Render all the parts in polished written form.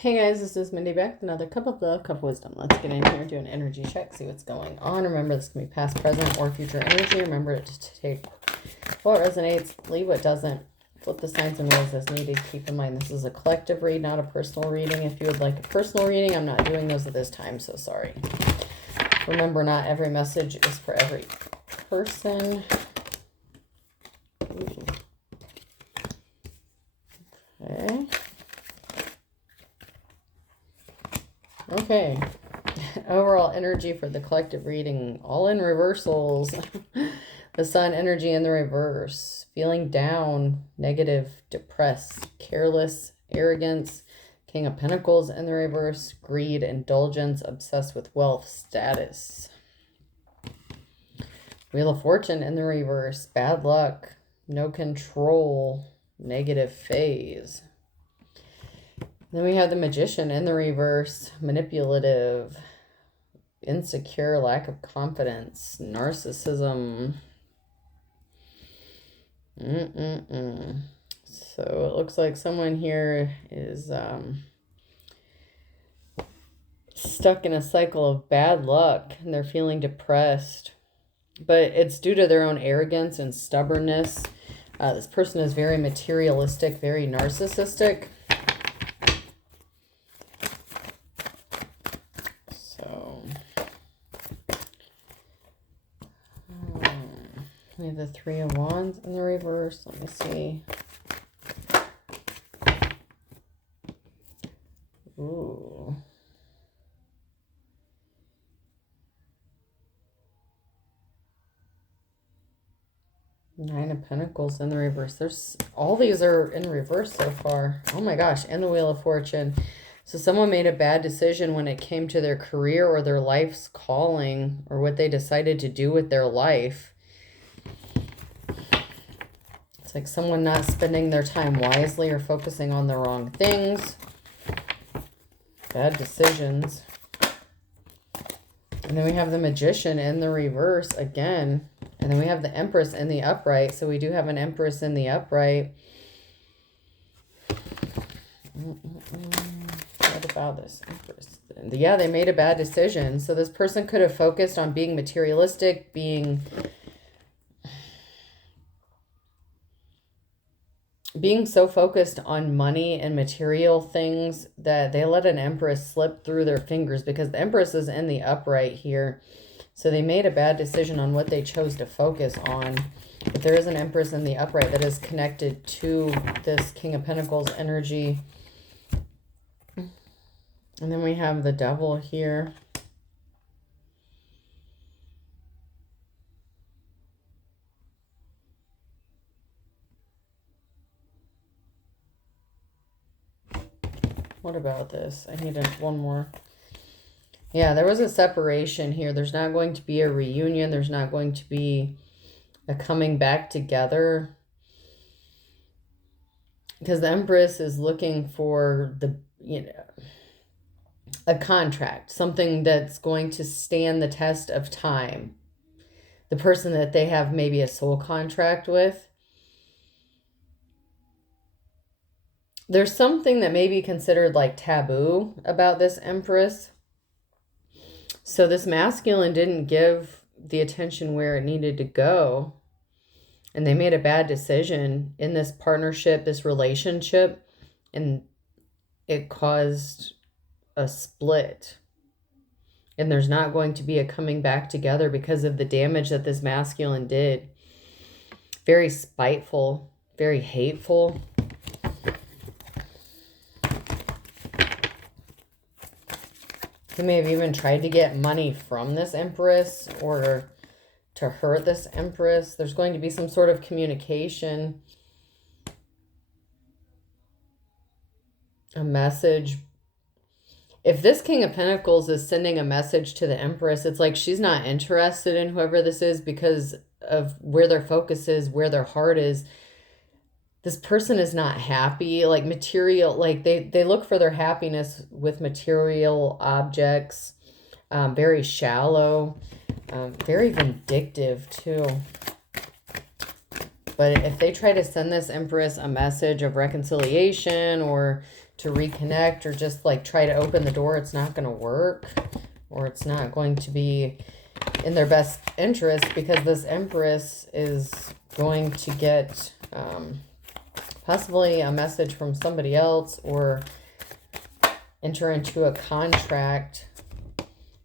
Hey guys, this is Mindy back with another cup of love, cup of wisdom. Let's get in here and do an energy check, see what's going on. Remember, this can be past, present, or future energy. Remember to take what resonates, leave what doesn't. Flip the signs and rules as needed. Keep in mind, this is a collective read, not a personal reading. If you would like a personal reading, I'm not doing those at this time, so sorry. Remember, not every message is for every person. Ooh. Okay. Okay. Overall energy for the collective reading, all in reversals. The sun energy in the reverse. Feeling down, negative, depressed, careless, arrogance. King of Pentacles in the reverse. Greed, indulgence, obsessed with wealth, status. Wheel of Fortune in the reverse. Bad luck, no control, negative phase. Then we have the Magician in the reverse. Manipulative, insecure, lack of confidence, narcissism. So it looks like someone here is stuck in a cycle of bad luck and they're feeling depressed. But it's due to their own arrogance and stubbornness. This person is very materialistic, very narcissistic. We have the Three of Wands in the reverse. Let me see. Ooh. Nine of Pentacles in the reverse. There's all these are in reverse so far. Oh my gosh. And the Wheel of Fortune. So someone made a bad decision when it came to their career or their life's calling or what they decided to do with their life. It's like someone not spending their time wisely or focusing on the wrong things. Bad decisions. And then we have the Magician in the reverse again. And then we have the Empress in the upright. So we do have an Empress in the upright. What about this Empress? Yeah, they made a bad decision. So this person could have focused on being materialistic, being so focused on money and material things that they let an Empress slip through their fingers because the Empress is in the upright here. So they made a bad decision on what they chose to focus on. But there is an Empress in the upright that is connected to this King of Pentacles energy. And then we have the Devil here. What about this? I need one more. Yeah, there was a separation here. There's not going to be a reunion. There's not going to be a coming back together. Because the Empress is looking for a contract. Something that's going to stand the test of time. The person that they have maybe a soul contract with. There's something that may be considered like taboo about this Empress. So this masculine didn't give the attention where it needed to go. And they made a bad decision in this partnership, this relationship. And it caused a split. And there's not going to be a coming back together because of the damage that this masculine did. Very spiteful, very hateful. He may have even tried to get money from this Empress or to hurt this Empress. There's going to be some sort of communication. A message. If this King of Pentacles is sending a message to the Empress, it's like she's not interested in whoever this is because of where their focus is, where their heart is. This person is not happy, like material, like they look for their happiness with material objects, very shallow, very vindictive too. But if they try to send this Empress a message of reconciliation or to reconnect or just like try to open the door, it's not going to work, or it's not going to be in their best interest, because this Empress is going to get possibly a message from somebody else, or enter into a contract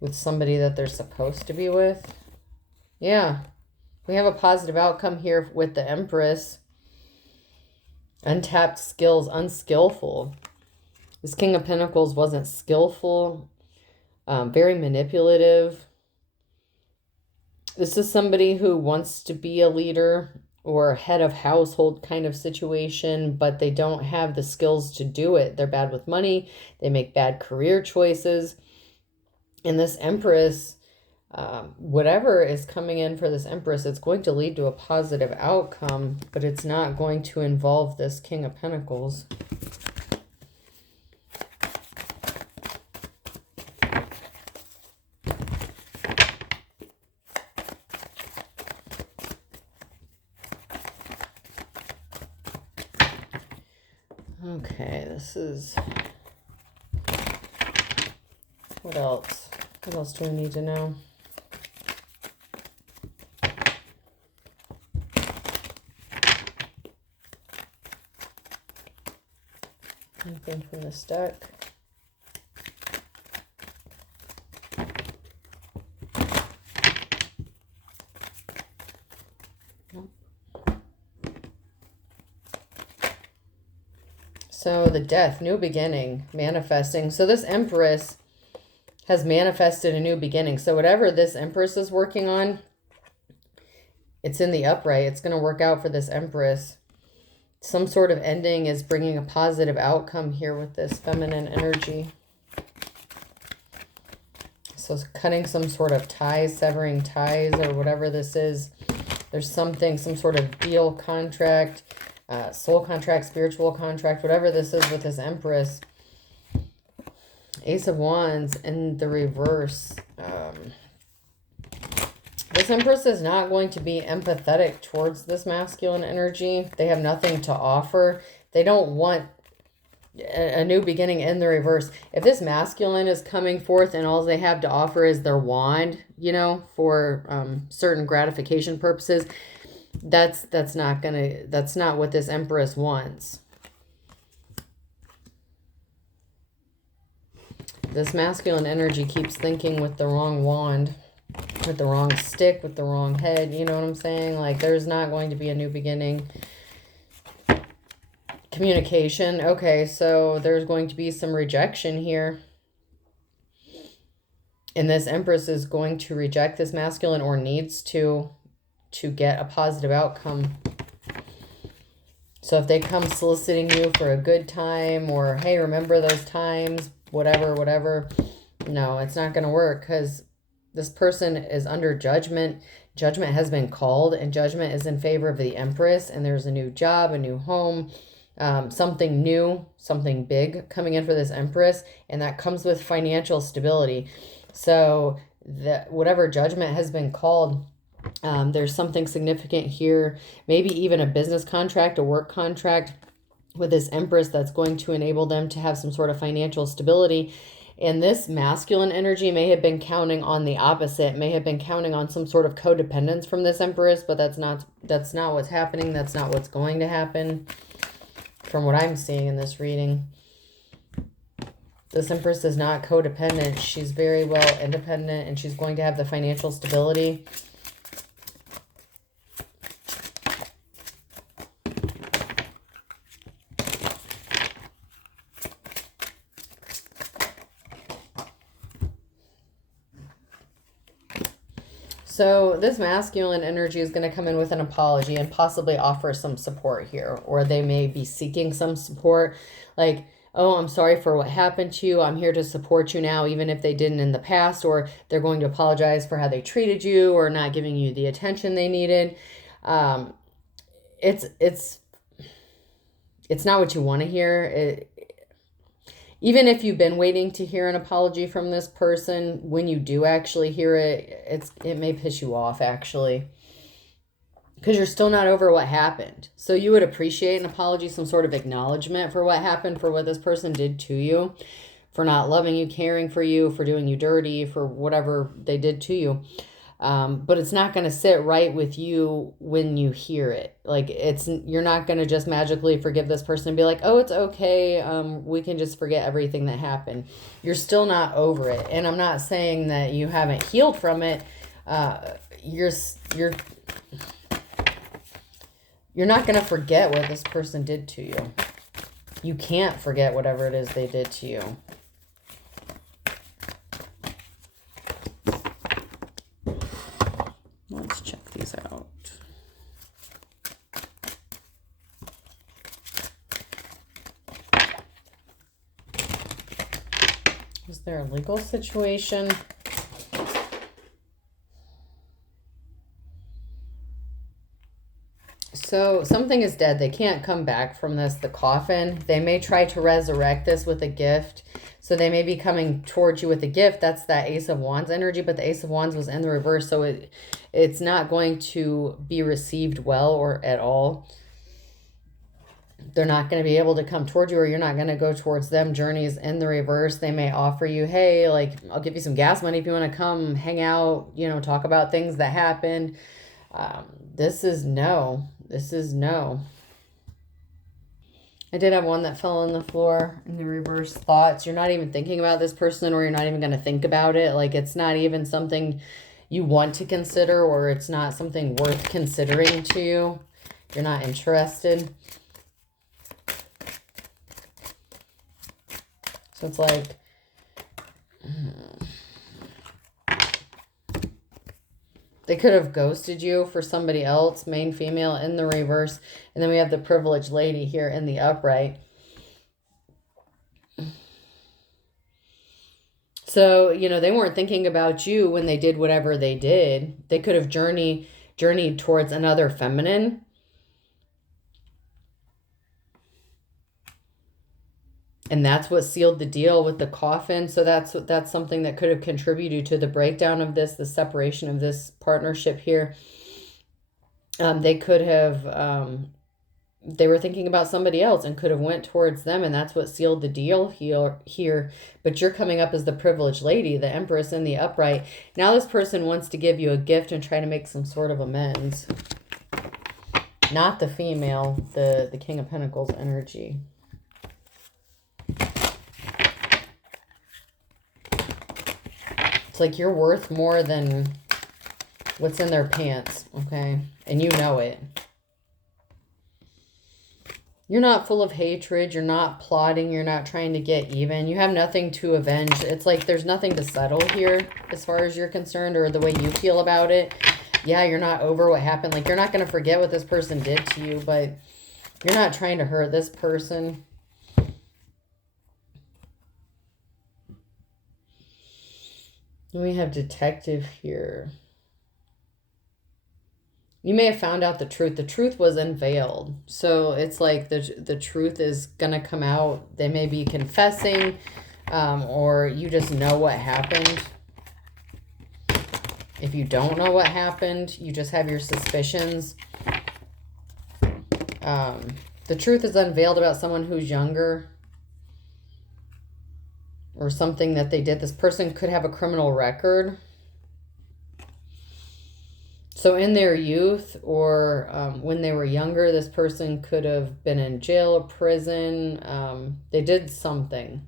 with somebody that they're supposed to be with. Yeah, we have a positive outcome here with the Empress. Untapped skills, unskillful. This King of Pentacles wasn't skillful, very manipulative. This is somebody who wants to be a leader or head of household kind of situation, but they don't have the skills to do it. They're bad with money. They make bad career choices. And this Empress, whatever is coming in for this Empress, it's going to lead to a positive outcome, but it's not going to involve this King of Pentacles. Okay, this is... What else? What else do we need to know? Anything from this deck? Nope. So the Death, new beginning, manifesting. So this Empress has manifested a new beginning. So whatever this Empress is working on, it's in the upright. It's going to work out for this Empress. Some sort of ending is bringing a positive outcome here with this feminine energy. So it's cutting some sort of ties, severing ties, or whatever this is. There's something, some sort of deal, contract, soul contract, spiritual contract, whatever this is with this Empress. Ace of Wands in the reverse. This Empress is not going to be empathetic towards this masculine energy. They have nothing to offer. They don't want a new beginning in the reverse. If this masculine is coming forth and all they have to offer is their wand, you know, for certain gratification purposes, that's not what this Empress wants. This masculine energy keeps thinking with the wrong wand, with the wrong stick, with the wrong head. You know what I'm saying? Like, there's not going to be a new beginning. Communication. Okay, so there's going to be some rejection here. And this Empress is going to reject this masculine, or needs to get a positive outcome. So if they come soliciting you for a good time, or, hey, remember those times, whatever, no, it's not going to work, because this person is under judgment. Judgment has been called, and judgment is in favor of the Empress, and there's a new job, a new home, something new, something big coming in for this Empress, and that comes with financial stability. So whatever judgment has been called, there's something significant here, maybe even a business contract, a work contract with this Empress that's going to enable them to have some sort of financial stability. And this masculine energy may have been counting on the opposite, may have been counting on some sort of codependence from this Empress, but that's not what's happening. That's not what's going to happen from what I'm seeing in this reading. This Empress is not codependent. She's very well independent, and she's going to have the financial stability. So this masculine energy is going to come in with an apology and possibly offer some support here, or they may be seeking some support, like, oh, I'm sorry for what happened to you. I'm here to support you now, even if they didn't in the past, or they're going to apologize for how they treated you or not giving you the attention they needed. It's not what you want to hear. Even if you've been waiting to hear an apology from this person, when you do actually hear it, it may piss you off, actually. because you're still not over what happened. So you would appreciate an apology, some sort of acknowledgement for what happened, for what this person did to you, for not loving you, caring for you, for doing you dirty, for whatever they did to you. But it's not going to sit right with you when you hear it. Like, you're not going to just magically forgive this person and be like, oh, it's okay. We can just forget everything that happened. You're still not over it. And I'm not saying that you haven't healed from it. You're not going to forget what this person did to you. You can't forget whatever it is they did to you. Let's check these out. Is there a legal situation? So something is dead. They can't come back from this, the coffin. They may try to resurrect this with a gift. So they may be coming towards you with a gift. That's that Ace of Wands energy, but the Ace of Wands was in the reverse. So it's not going to be received well or at all. They're not going to be able to come towards you, or you're not going to go towards them. Journeys in the reverse. They may offer you, hey, like, I'll give you some gas money if you want to come hang out, talk about things that happened. This is no. This is no. I did have one that fell on the floor in the reverse. Thoughts. You're not even thinking about this person, or you're not even going to think about it. Like, it's not even something you want to consider, or it's not something worth considering to you. You're not interested. So it's like, they could have ghosted you for somebody else, main female in the reverse. And then we have the privileged lady here in the upright. So, they weren't thinking about you when they did whatever they did. They could have journeyed towards another feminine. And that's what sealed the deal with the coffin. So that's something that could have contributed to the breakdown of this, the separation of this partnership here. They could have, they were thinking about somebody else and could have went towards them. And that's what sealed the deal here. But you're coming up as the privileged lady, the Empress in the upright. Now this person wants to give you a gift and try to make some sort of amends. Not the female, the King of Pentacles energy. It's like you're worth more than what's in their pants, okay? And you know it. You're not full of hatred. You're not plotting. You're not trying to get even. You have nothing to avenge. It's like there's nothing to settle here as far as you're concerned, or the way you feel about it. Yeah, you're not over what happened. Like, you're not going to forget what this person did to you, but you're not trying to hurt this person. We have detective here. You may have found out the truth. The truth was unveiled. So it's like the truth is going to come out. They may be confessing, or you just know what happened. If you don't know what happened, you just have your suspicions. The truth is unveiled about someone who's younger, or something that they did. This person could have a criminal record. So in their youth, or when they were younger, this person could have been in jail or prison. They did something.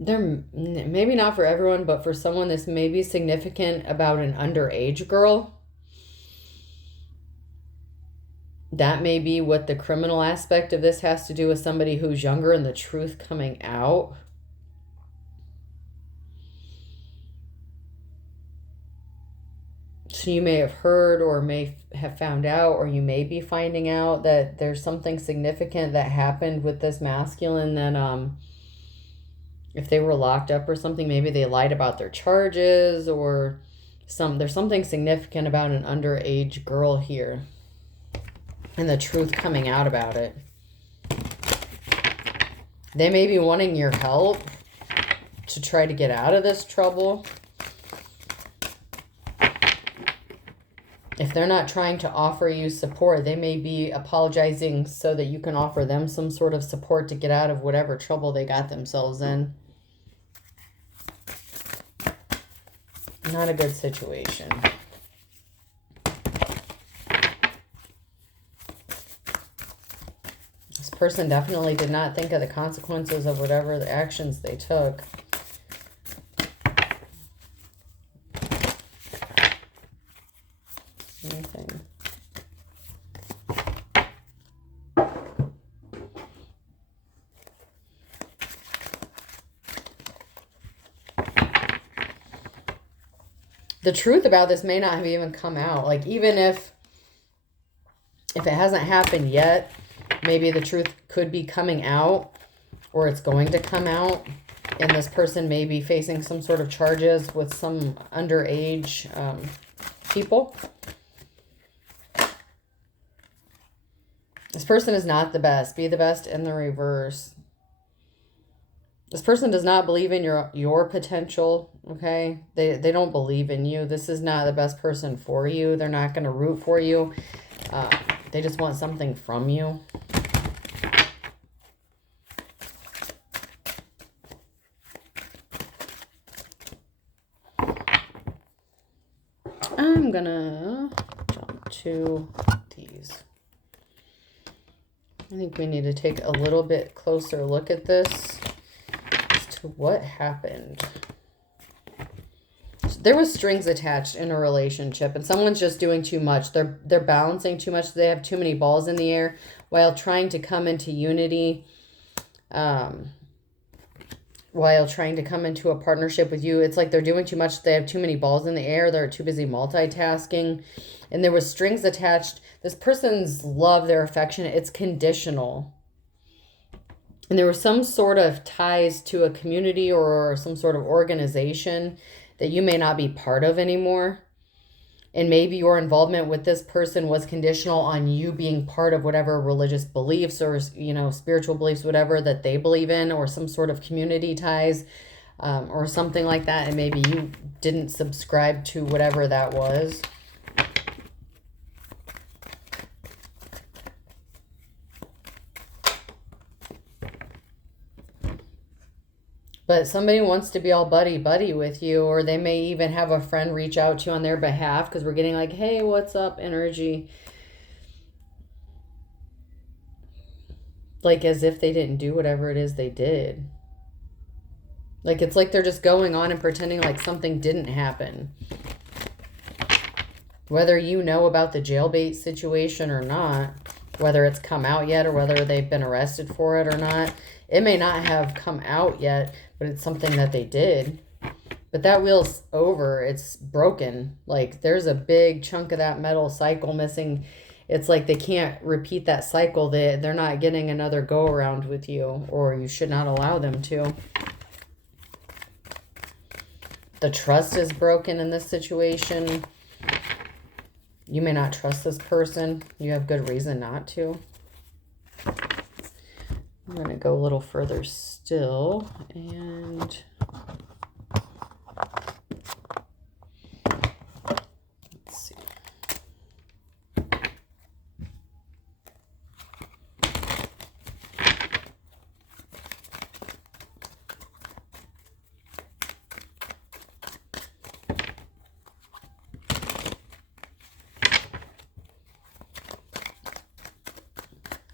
They're maybe not for everyone, but for someone, this may be significant about an underage girl. That may be what the criminal aspect of this has to do with, somebody who's younger and the truth coming out. So you may have heard, or may have found out, or you may be finding out that there's something significant that happened with this masculine, that if they were locked up or something, maybe they lied about their charges, or there's something significant about an underage girl here. And the truth coming out about it. They may be wanting your help to try to get out of this trouble. If they're not trying to offer you support, they may be apologizing so that you can offer them some sort of support to get out of whatever trouble they got themselves in. Not a good situation. This person definitely did not think of the consequences of whatever the actions they took. Anything. The truth about this may not have even come out. Like, even if it hasn't happened yet, maybe the truth could be coming out, or it's going to come out, and this person may be facing some sort of charges with some underage people. This person is not the best. Be the best in the reverse. This person does not believe in your potential, okay? They don't believe in you. This is not the best person for you. They're not going to root for you. They just want something from you. I'm going to jump to these. I think we need to take a little bit closer look at this. What happened? There was strings attached in a relationship, and someone's just doing too much. They're balancing too much. They have too many balls in the air while trying to come into unity, while trying to come into a partnership with you. It's like they're doing too much. They have too many balls in the air. They're too busy multitasking, and there was strings attached. This person's love, their affection, it's conditional. And there were some sort of ties to a community or some sort of organization that you may not be part of anymore. And maybe your involvement with this person was conditional on you being part of whatever religious beliefs or, spiritual beliefs, whatever that they believe in, or some sort of community ties, or something like that. And maybe you didn't subscribe to whatever that was. But somebody wants to be all buddy-buddy with you, or they may even have a friend reach out to you on their behalf, because we're getting like, hey, what's up energy. Like as if they didn't do whatever it is they did. Like it's like they're just going on and pretending like something didn't happen. Whether you know about the jailbait situation or not, whether it's come out yet or whether they've been arrested for it or not, it may not have come out yet, but it's something that they did. But that wheel's over. It's broken. Like there's a big chunk of that metal cycle missing. It's like they can't repeat that cycle. They're not getting another go around with you, or you should not allow them to. The trust is broken in this situation. You may not trust this person. You have good reason not to. I'm going to go a little further still, and let's see.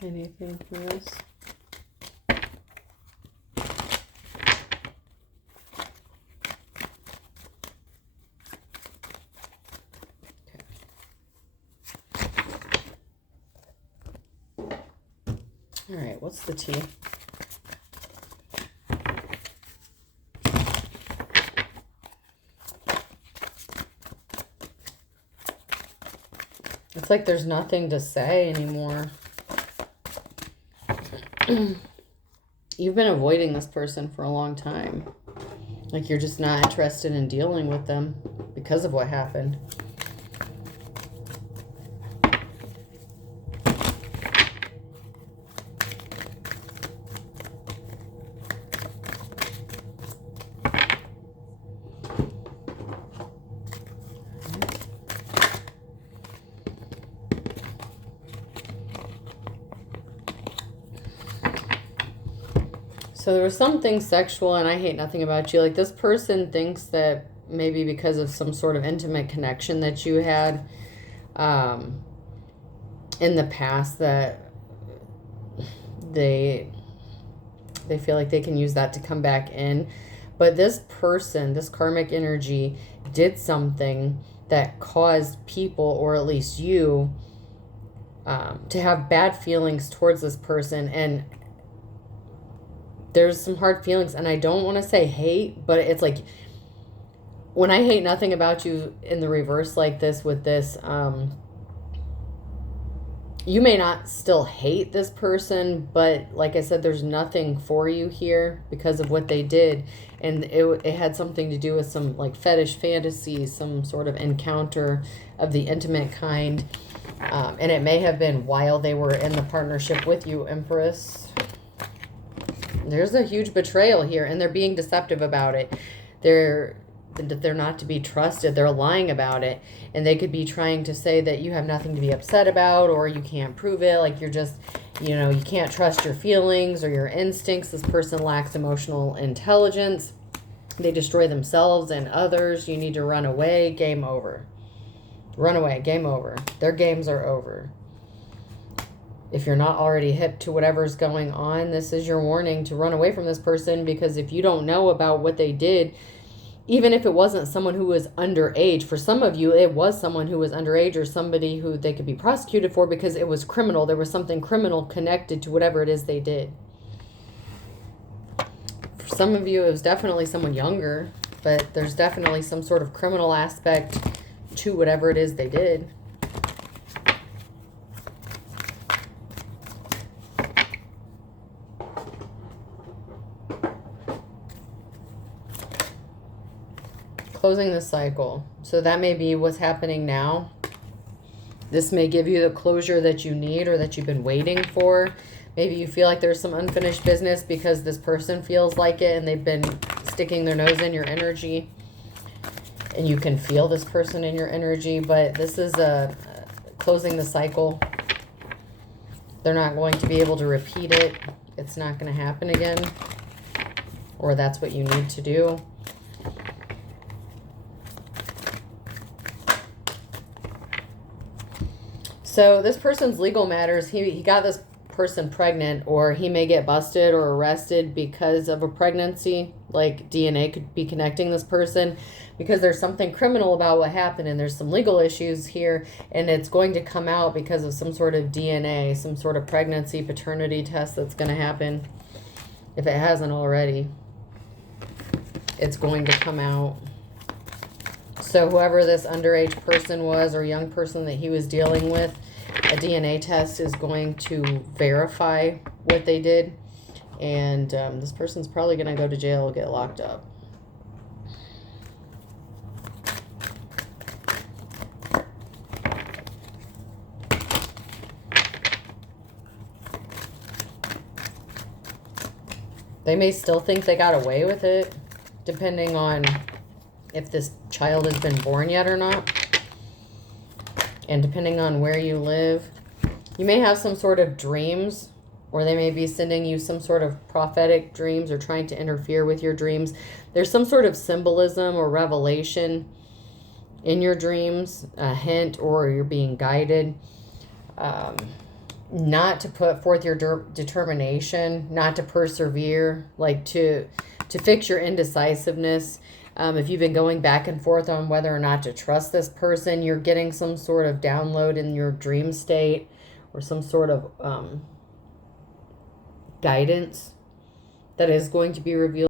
Anything from this? All right, what's the tea? It's like there's nothing to say anymore. You've been avoiding this person for a long time. Like you're just not interested in dealing with them because of what happened. So there was something sexual, and I hate nothing about you. Like, this person thinks that maybe because of some sort of intimate connection that you had in the past, that they feel like they can use that to come back in. But this person, this karmic energy, did something that caused people, or at least you, to have bad feelings towards this person. And there's some hard feelings, and I don't want to say hate, but it's like, when I hate nothing about you in the reverse like this with this, you may not still hate this person, but like I said, there's nothing for you here because of what they did. And it had something to do with some like fetish fantasy, some sort of encounter of the intimate kind. And it may have been while they were in the partnership with you, Empress. There's a huge betrayal here, and they're being deceptive about it. They're not to be trusted. They're lying about it, and they could be trying to say that you have nothing to be upset about, or you can't prove it. Like, you're just, you know, you can't trust your feelings or your instincts. This person lacks emotional intelligence. They destroy themselves and others. You need to run away. Game over. Run away. Game over. Their games are over. If you're not already hip to whatever's going on, this is your warning to run away from this person, because if you don't know about what they did, even if it wasn't someone who was underage, for some of you, it was someone who was underage, or somebody who they could be prosecuted for because it was criminal. There was something criminal connected to whatever it is they did. For some of you, it was definitely someone younger, but there's definitely some sort of criminal aspect to whatever it is they did. Closing the cycle. So that may be what's happening now. This may give you the closure that you need, or that you've been waiting for. Maybe you feel like there's some unfinished business because this person feels like it, and they've been sticking their nose in your energy, and you can feel this person in your energy. But this is a closing the cycle. They're not going to be able to repeat it. It's not going to happen again, or that's what you need to do. So this person's legal matters, he got this person pregnant, or he may get busted or arrested because of a pregnancy. Like, DNA could be connecting this person because there's something criminal about what happened, and there's some legal issues here, and it's going to come out because of some sort of DNA, some sort of pregnancy paternity test that's going to happen. If it hasn't already, it's going to come out. So whoever this underage person was, or young person that he was dealing with, a DNA test is going to verify what they did. And this person's probably going to go to jail or get locked up. They may still think they got away with it, depending on if this child has been born yet or not, and depending on where you live. You may have some sort of dreams, or they may be sending you some sort of prophetic dreams, or trying to interfere with your dreams. There's some sort of symbolism or revelation in your dreams, a hint, or you're being guided not to put forth your determination, not to persevere, like to fix your indecisiveness. If you've been going back and forth on whether or not to trust this person, you're getting some sort of download in your dream state, or some sort of guidance that is going to be revealed.